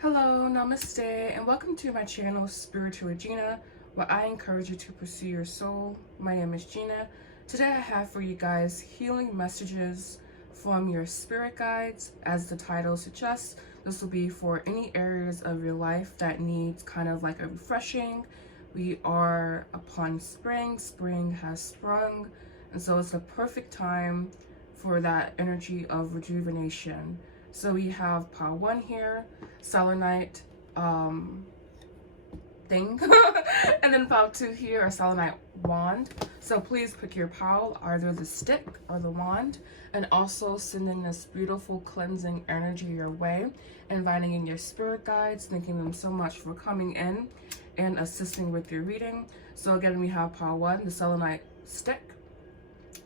Hello, Namaste, and welcome to my channel, Spiritual with Gina, where I encourage you to pursue your soul. My name is Gina. Today I have for you guys healing messages from your spirit guides. As the title suggests, this will be for any areas of your life that needs kind of like a refreshing. We are upon spring. Spring has sprung, and so it's the perfect time for that energy of rejuvenation. So we have pile 1 here, selenite thing, and then pile 2 here, a selenite wand. So please pick your pile, either the stick or the wand, and also sending this beautiful cleansing energy your way, inviting in your spirit guides, thanking them so much for coming in and assisting with your reading. So again, we have pile 1, the selenite stick,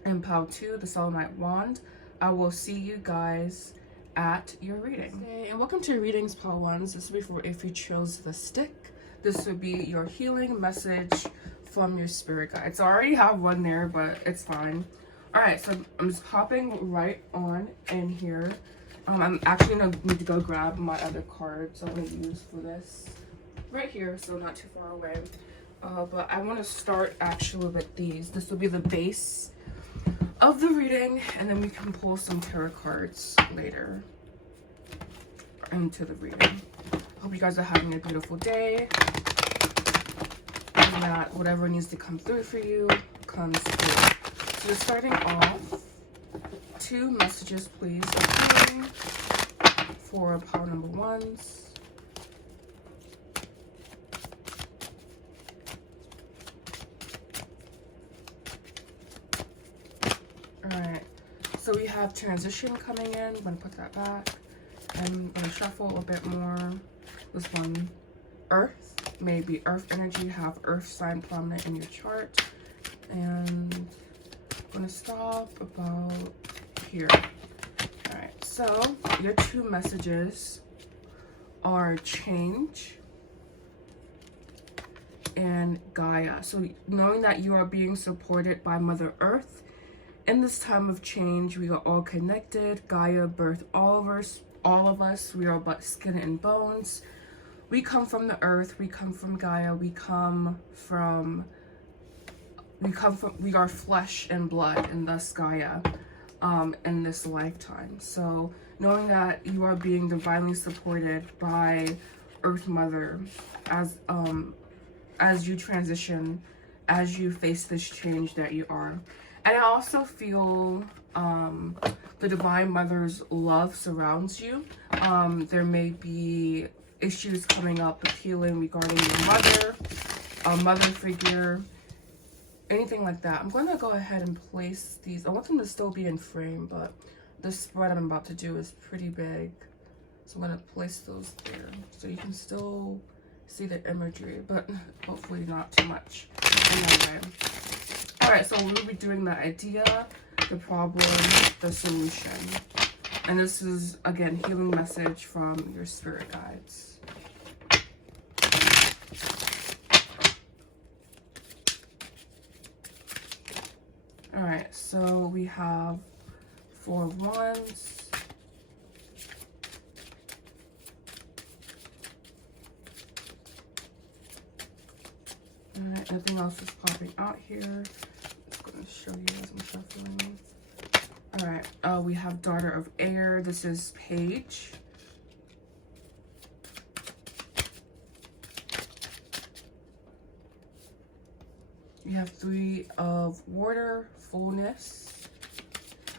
and pile 2, the selenite wand. I will see you guys at your reading. And welcome to your readings, pile 1s. This will be for if you chose the stick. This would be your healing message from your spirit guides. I already have one there, but it's fine. Alright, so I'm just popping right on in here. I'm actually gonna need to go grab my other cards I'm gonna use for this right here, so not too far away. But I want to start actually with these. This will be the base of the reading, and then we can pull some tarot cards later into the reading. Hope you guys are having a beautiful day, and that whatever needs to come through for you comes through. So we're starting off, 2 messages please of healing for pile number 1s. Alright, so we have transition coming in. I'm going to put that back. I'm going to shuffle a bit more. This one, Earth, maybe Earth energy, have Earth sign prominent in your chart. And I'm going to stop about here. Alright, so your 2 messages are change and Gaia. So knowing that you are being supported by Mother Earth, in this time of change, we are all connected. Gaia birthed all of us. We are but skin and bones. We come from the earth. We come from Gaia. We are flesh and blood, and thus Gaia, in this lifetime. So knowing that you are being divinely supported by Earth Mother as you transition, as you face this change that you are. And I also feel the Divine Mother's love surrounds you. There may be issues coming up with healing regarding your mother, a mother figure, anything like that. I'm going to go ahead and place these. I want them to still be in frame, but this spread I'm about to do is pretty big. So I'm going to place those there so you can still see the imagery, but hopefully not too much. Anyway. Alright, so we'll be doing the idea, the problem, the solution. And this is, again, healing message from your spirit guides. Alright, so we have 4 wands. Alright, nothing else is popping out here. I'm show you as I'm shuffling. Alright, we have Daughter of Air. This is Page. You have 3 of Water, Fullness.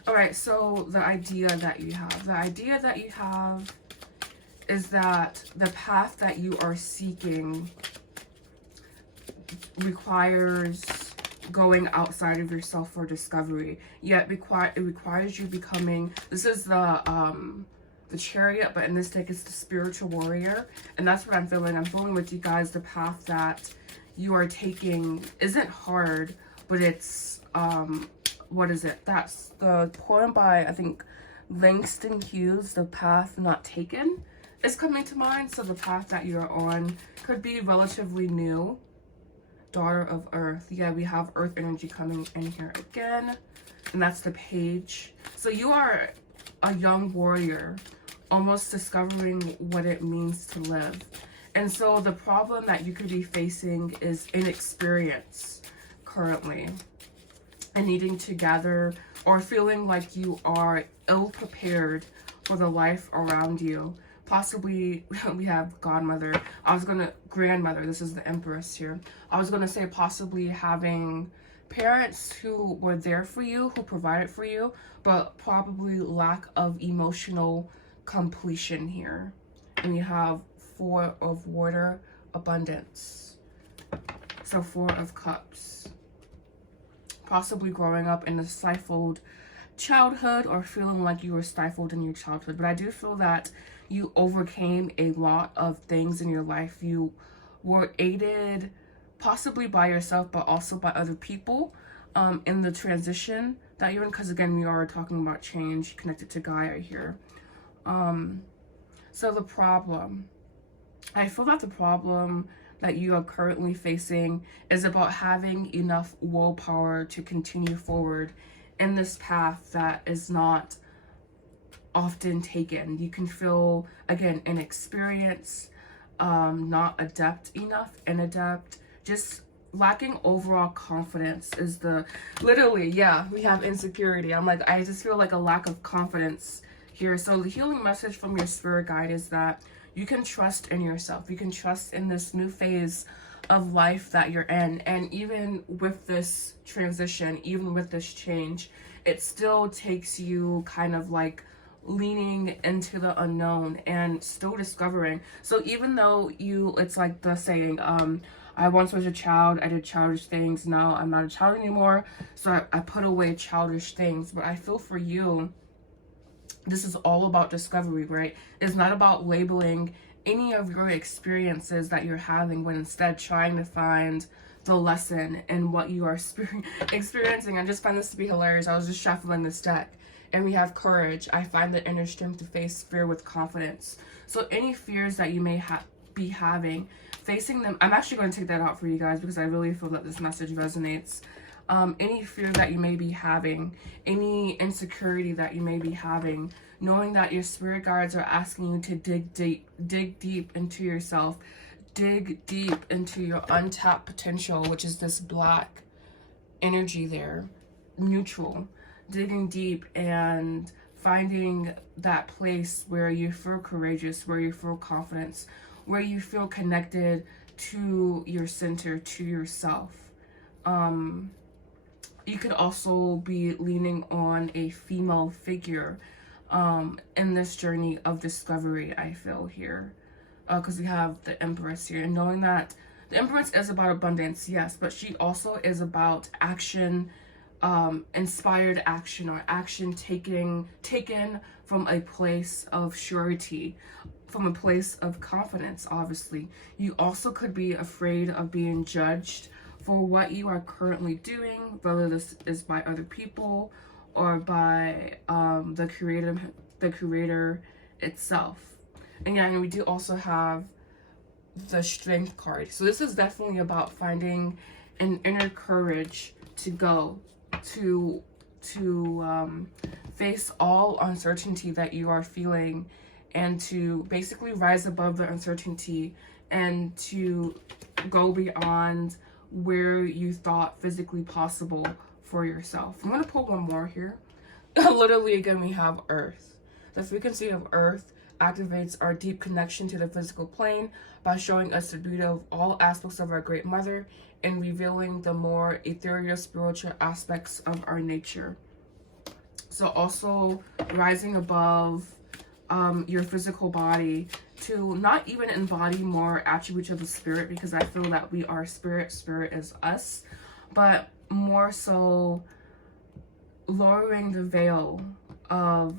Alright, so the idea that you have is that the path that you are seeking requires going outside of yourself for discovery, yet it requires you becoming, this is the Chariot, but in this deck it's the spiritual warrior, and that's what I'm feeling with you guys. The path that you are taking isn't hard, but it's what is it? That's the poem by, I think, Langston Hughes, The Path Not Taken, is coming to mind. So the path that you're on could be relatively new. Daughter of Earth. Yeah, we have Earth energy coming in here again. And that's the Page. So you are a young warrior almost discovering what it means to live. And so the problem that you could be facing is inexperience currently, and needing to gather, or feeling like you are ill-prepared for the life around you. Possibly, we have godmother. Grandmother, this is the Empress here. I was gonna say possibly having parents who were there for you, who provided for you, but probably lack of emotional completion here. And we have 4 of Water, abundance. So 4 of Cups. Possibly growing up in a stifled childhood, or feeling like you were stifled in your childhood. But I do feel that you overcame a lot of things in your life. You were aided possibly by yourself, but also by other people in the transition that you're in, because again, we are talking about change connected to Gaia here. So the problem, I feel that the problem that you are currently facing is about having enough willpower to continue forward in this path that is not often taken. You can feel, again, inexperienced, not inadept, just lacking overall confidence is the, literally, yeah, we have insecurity. I'm like, I just feel like a lack of confidence here. So the healing message from your spirit guide is that you can trust in yourself. You can trust in this new phase of life that you're in. And even with this transition, even with this change, it still takes you kind of like leaning into the unknown and still discovering. So even though it's like the saying, I once was a child, I did childish things, now I'm not a child anymore, so I put away childish things. But I feel for you, this is all about discovery, right? It's not about labeling any of your experiences that you're having, but instead trying to find the lesson in what you are experiencing. I just find this to be hilarious. I was just shuffling this deck, and we have courage. I find the inner strength to face fear with confidence. So any fears that you may be having, facing them, I'm actually going to take that out for you guys because I really feel that this message resonates. Any fear that you may be having, any insecurity that you may be having, knowing that your spirit guides are asking you to dig deep into yourself, dig deep into your untapped potential, which is this black energy there, neutral, digging deep and finding that place where you feel courageous, where you feel confidence, where you feel connected to your center, to yourself. You could also be leaning on a female figure in this journey of discovery, I feel here. Because we have the Empress here, and knowing that the Empress is about abundance, yes, but she also is about action, inspired action, or action taken from a place of surety, from a place of confidence. Obviously, you also could be afraid of being judged for what you are currently doing, whether this is by other people or by the creator itself. And yeah, and we do also have the Strength card. So this is definitely about finding an inner courage to go to face all uncertainty that you are feeling, and to basically rise above the uncertainty and to go beyond where you thought physically possible for yourself. I'm going to pull one more here. Literally, again, we have Earth. The frequency of Earth activates our deep connection to the physical plane by showing us the beauty of all aspects of our Great Mother and revealing the more ethereal spiritual aspects of our nature. So also rising above your physical body to not even embody more attributes of the spirit, because I feel that we are spirit, spirit is us, but more so lowering the veil of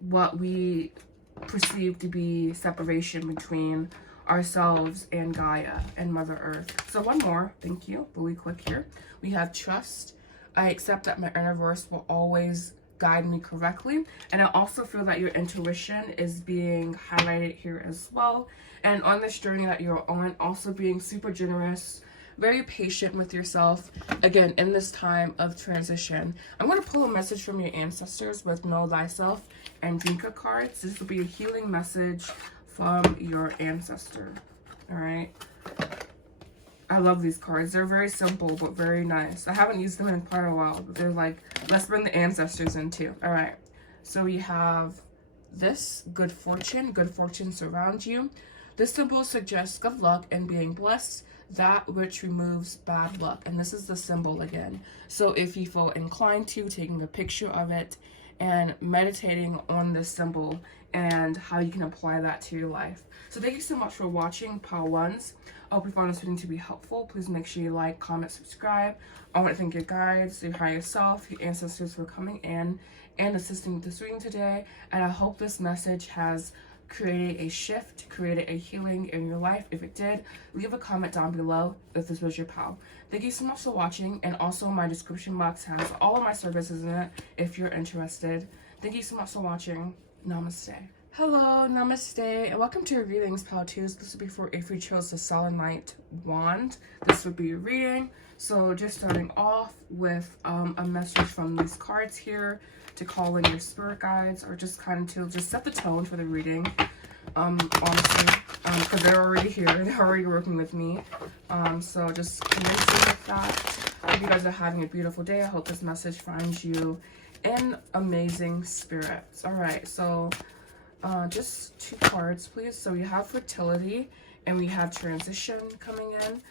what we perceive to be separation between ourselves and Gaia and Mother Earth. So one more, thank you, really quick here. We have trust. I accept that my universe will always guide me correctly, and I also feel that your intuition is being highlighted here as well. And on this journey that you're on, also being super generous very patient with yourself. Again, in this time of transition, I'm going to pull a message from your ancestors with Know Thyself and Dinka cards. This will be a healing message from your ancestor. All right. I love these cards. They're very simple, but very nice. I haven't used them in quite a while, but they're like, let's bring the ancestors in too. All right. So we have this, good fortune surrounds you. This symbol suggests good luck and being blessed, that which removes bad luck. And this is the symbol again. So if you feel inclined to, taking a picture of it and meditating on this symbol and how you can apply that to your life. So thank you so much for watching, Pile Ones. I hope you found this video to be helpful. Please make sure you like, comment, subscribe. I want to thank your guides, your higher self, your ancestors for coming in and assisting with this reading today. And I hope this message has created a shift, created a healing in your life. If it did, leave a comment down below if this was your pal. Thank you so much for watching. And also my description box has all of my services in it if you're interested. Thank you so much for watching. Namaste. Hello, namaste, and welcome to your readings, Pal 2s. This would be for if you chose the selenite wand. This would be your reading. So just starting off with a message from these cards here to call in your spirit guides, or just kind of to just set the tone for the reading. Honestly, because they're already here, they're already working with me. So just commencing with that. I hope you guys are having a beautiful day. I hope this message finds you in amazing spirits. All right, so just 2 cards, please. So we have fertility and we have transition coming in.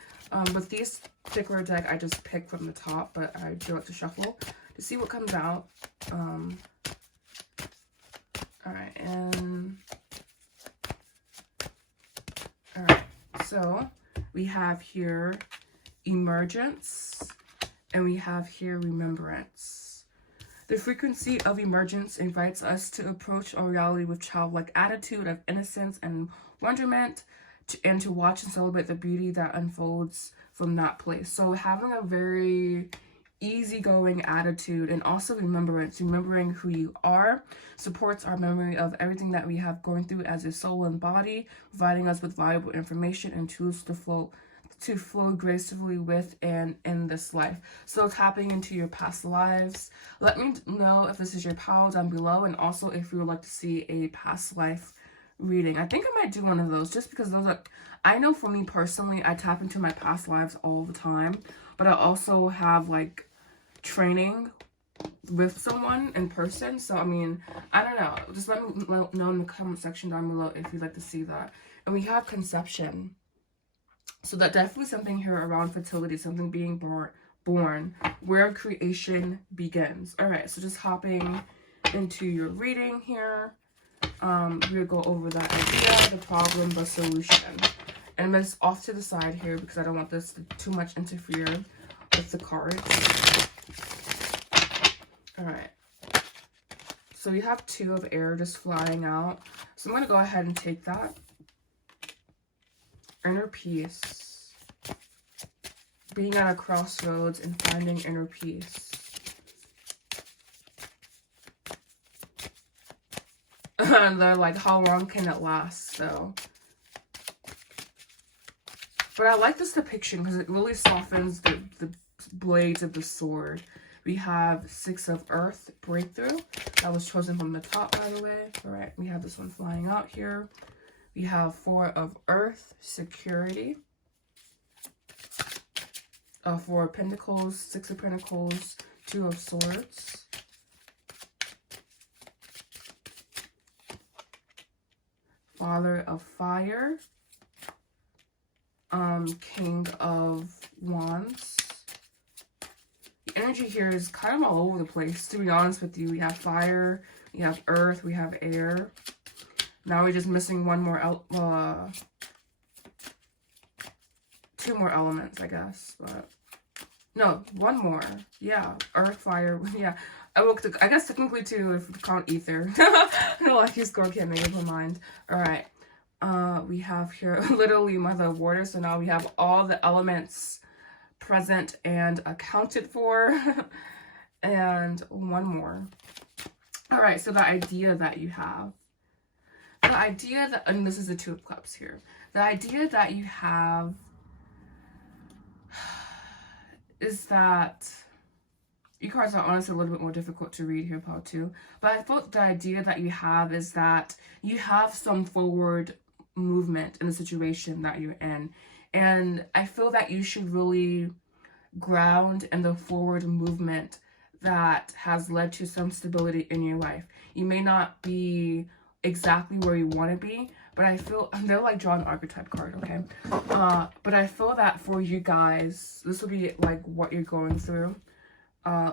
With these particular deck, I just picked from the top, but I do like to shuffle to see what comes out. All right, and all right, so we have here emergence and we have here remembrance. The frequency of emergence invites us to approach our reality with childlike attitude of innocence and wonderment, and to watch and celebrate the beauty that unfolds from that place. So having a very easygoing attitude, and also remembrance, remembering who you are, supports our memory of everything that we have going through as a soul and body, providing us with valuable information and tools to flow gracefully with and in this life. So tapping into your past lives. Let me know if this is your pal down below, and also if you would like to see a past life reading. I think I might do one of those, just because those are, I know for me personally, I tap into my past lives all the time, but I also have like training with someone in person. So I mean, I don't know, just let me know in the comment section down below if you'd like to see that. And we have conception. So that definitely something here around fertility, something being born, where creation begins. All right, so just hopping into your reading here. We'll go over that idea, the problem, the solution. And I'm just off to the side here because I don't want this to too much interfere with the cards. All right. So we have 2 of air just flying out. So I'm going to go ahead and take that. Inner peace. Being at a crossroads and finding inner peace. And they're like, how long can it last? So, but I like this depiction because it really softens the blades of the sword. We have 6 of earth, breakthrough. That was chosen from the top, by the way. All right, we have this one flying out here. We have 4 of earth, security. 4 of pentacles, 6 of pentacles, 2 of swords. Father of fire. King of wands. The energy here is kind of all over the place, to be honest with you. We have fire, we have earth, we have air. Now we're just missing one more, 2 more elements, I guess. But no, 1 more. Yeah, earth, fire. Yeah, I guess technically 2 if we count ether. No, like you score can't make up my mind. All right. We have here literally Mother of Water. So now we have all the elements present and accounted for. And 1 more. All right. So the idea that you have. The idea that, and this is the 2 of Cups here. The idea that you have is that you cards are honestly a little bit more difficult to read here, pile 2. But I thought the idea that you have is that you have some forward movement in the situation that you're in. And I feel that you should really ground in the forward movement that has led to some stability in your life. You may not be exactly where you want to be, but I feel, they're like drawing an archetype card, okay? But I feel that for you guys, this will be like what you're going through.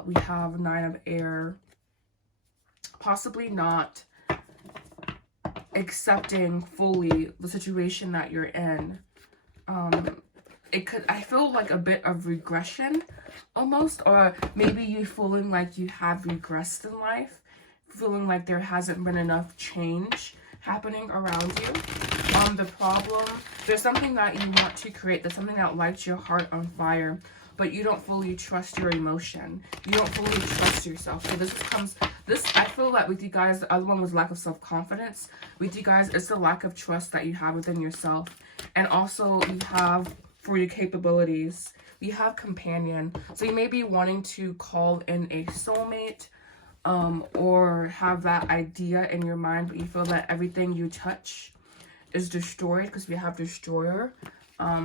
We have 9 of air, possibly not accepting fully the situation that you're in. It could, I feel like a bit of regression almost, or maybe you feeling like you have regressed in life, feeling like there hasn't been enough change happening around you. The problem, there's something that you want to create, there's something that lights your heart on fire, but you don't fully trust your emotion. You don't fully trust yourself. So this, I feel that with you guys, the other one was lack of self-confidence. With you guys, it's the lack of trust that you have within yourself. And also you have, for your capabilities, you have companion. So you may be wanting to call in a soulmate, or have that idea in your mind, but you feel that everything you touch is destroyed because we have destroyer.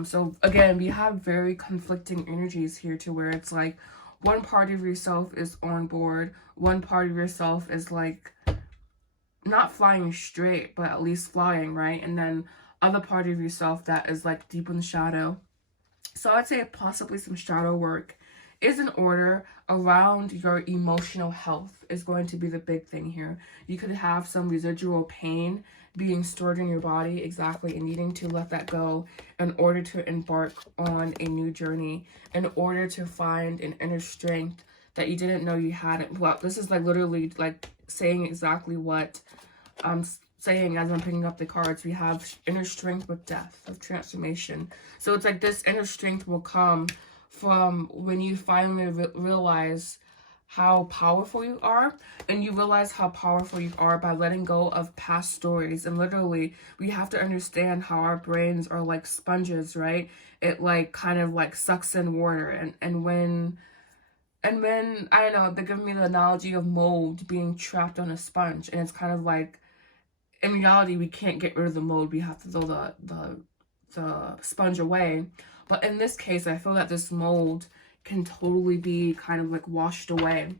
So again, we have very conflicting energies here, to where it's like one part of yourself is on board, one part of yourself is like not flying straight, but at least flying, right? And then other part of yourself that is like deep in the shadow. So I'd say possibly some shadow work is in order around your emotional health is going to be the big thing here. You could have some residual pain being stored in your body, exactly, and needing to let that go in order to embark on a new journey, in order to find an inner strength that you didn't know you had. Well, this is like literally like saying exactly what I'm saying as I'm picking up the cards. We have inner strength with death, of transformation. So it's like this inner strength will come from when you finally realize how powerful you are, and you realize how powerful you are by letting go of past stories. And literally, we have to understand how our brains are like sponges, right? It like kind of like sucks in water, and when I don't know, they're giving me the analogy of mold being trapped on a sponge, and it's kind of like, in reality, we can't get rid of the mold. We have to throw the sponge away. But in this case, I feel that this mold can totally be kind of like washed away.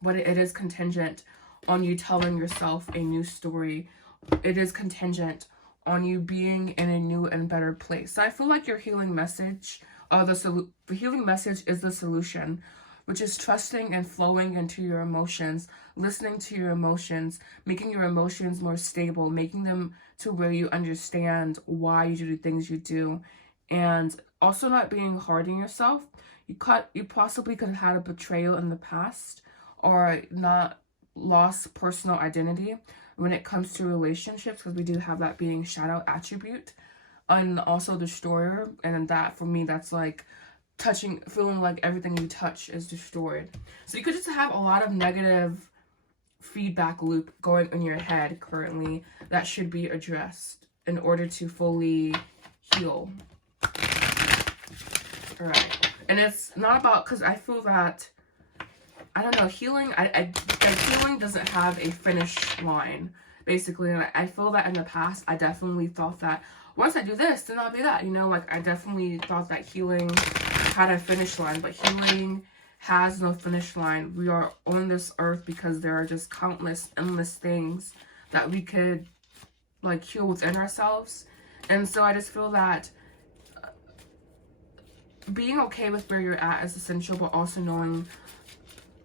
But it is contingent on you telling yourself a new story. It is contingent on you being in a new and better place. So I feel like your healing message, the healing message is the solution, which is trusting and flowing into your emotions, listening to your emotions, making your emotions more stable, making them to where you understand why you do the things you do, and also not being hard on yourself. You possibly could have had a betrayal in the past, or not lost personal identity when it comes to relationships, because we do have that being shadow attribute, and also destroyer. And that, for me, that's like feeling like everything you touch is destroyed. So you could just have a lot of negative feedback loop going in your head currently that should be addressed in order to fully heal. All right. And it's not about, because I feel that, I don't know, healing, healing doesn't have a finish line, basically. And I feel that in the past, I definitely thought that once I do this, then I'll be that, you know, like I definitely thought that healing had a finish line, but healing has no finish line. We are on this earth because there are just countless, endless things that we could like heal within ourselves. And so I just feel that being okay with where you're at is essential, but also knowing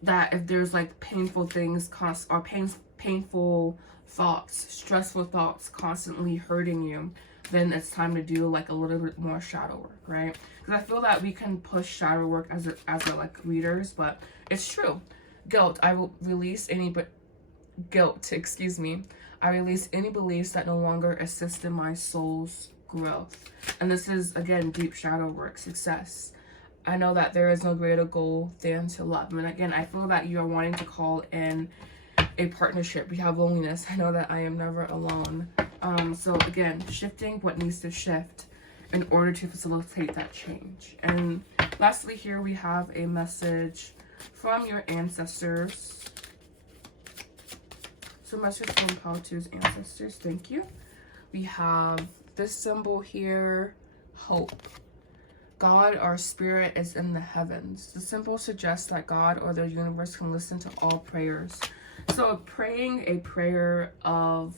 that if there's like painful things, or painful thoughts, stressful thoughts constantly hurting you, then it's time to do like a little bit more shadow work, right? Because I feel that we can push shadow work as a like readers, but it's true. Guilt. I will release any I release any beliefs that no longer assist in my soul's growth. And this is, again, deep shadow work, success. I know that there is no greater goal than to love. And again, I feel that you are wanting to call in a partnership. We have loneliness. I know that I am never alone. So again, shifting what needs to shift in order to facilitate that change. And Lastly, here we have a message from your ancestors. So message from Pao-Tu's ancestors. Thank you. We have this symbol here, hope. God, our spirit, is in the heavens. The symbol suggests that God or the universe can listen to all prayers. So praying a prayer of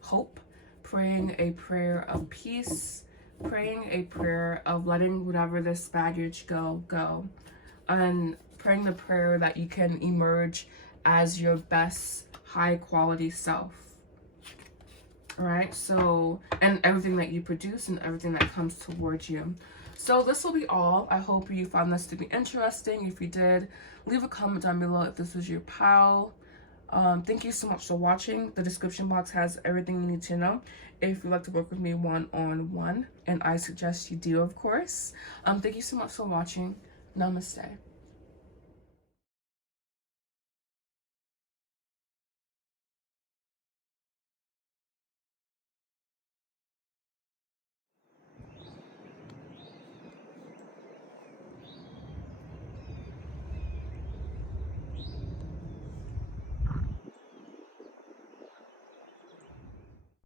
hope, praying a prayer of peace, praying a prayer of letting whatever this baggage go, and praying the prayer that you can emerge as your best high quality self. All right, so, and everything that you produce and everything that comes towards you. So this will be all. I hope you found this to be interesting. If you did, leave a comment down below if this was your pal. Thank you so much for watching. The description box has everything you need to know if you'd like to work with me one-on-one, and I suggest you do, of course. Thank you so much for watching. Namaste.